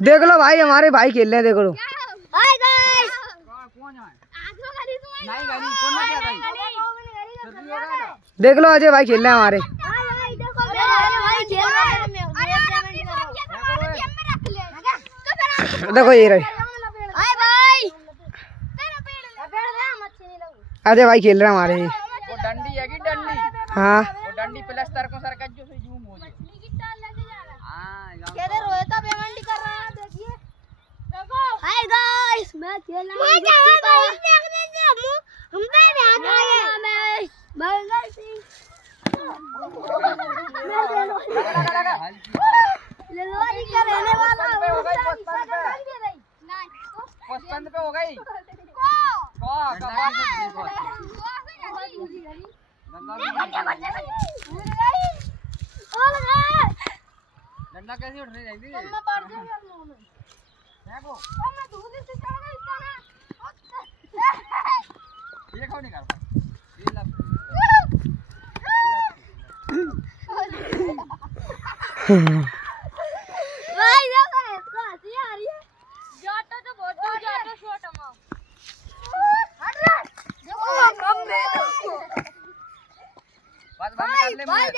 देख लो भाई हमारे भाई खेल रहे हैं, देख लो। हाय गाइस देख लो अजय भाई खेल रहे हैं हमारे। देखो ये रहे अजय भाई खेल रहे हैं हमारे। वो डंडी है कि डंडी? हाँ वो डंडी प्लस्तर को सरकत जो से जूम हो जाए। किधर रोए तो पेमेंट कर रहा है देखिए। देखो हाय गाइस मैं खेल रहा हूं। हम पे ध्यान आ गया मैं लेलवारी का रहने वाला हूं। 55 पे हो गई। डंडा कैसे उठ रही है? मैं पड़ जाऊंगा मुंह में। देखो मैं दूध से चढ़ गई इतना। ये कौन निकाल? ये लब भाई देखो इसको हंसी आ रही है। जाटा तो बहुत दूर जाटा शॉट हम। हट रे देखो कम में बस बंद कर ले मुझे।